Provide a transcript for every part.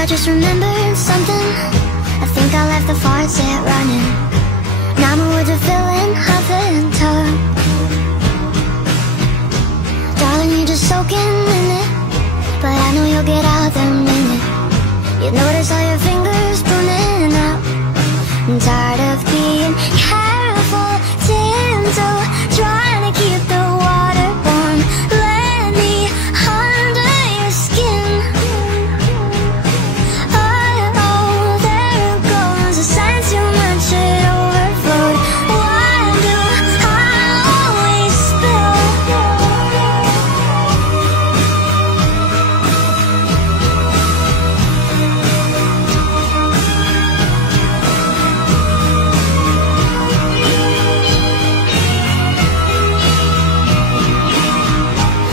I just remembered something. I think I left the faucet running. Now my words are filling up the tub. Darling, you're just soaking in it, but I know you'll get out the minute you notice all your fingers burning up. I'm tired of being careful, gentle, trying to keep the water warm. Let me under your skin. Oh, there it goes, a sign too much, it overflowed. Why do I always spill?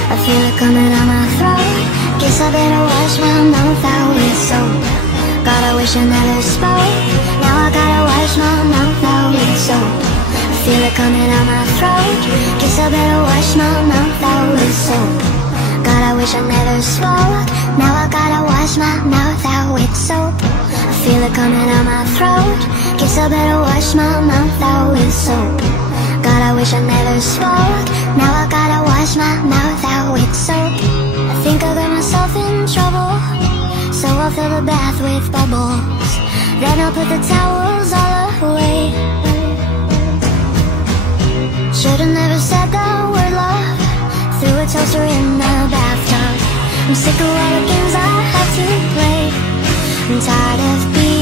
I feel it coming down my throat. Guess I better wash my mouth out with soap. God, I wish I never spoke. Now I gotta wash my mouth out with soap. I feel it coming down my throat. Guess I better wash my mouth out with soap. God, I wish I never spoke. Now I gotta wash my mouth out with soap. I feel it coming down my throat. Guess I better wash my mouth out with soap. God, I wish I never spoke. Now I gotta wash my mouth out with soap. I think I got myself in trouble, so I'll fill the bath with bubbles. Then I'll put the towels all away. Should've never said that word love. Threw a toaster in the bathtub. I'm sick of all the games I have to play. I'm tired of being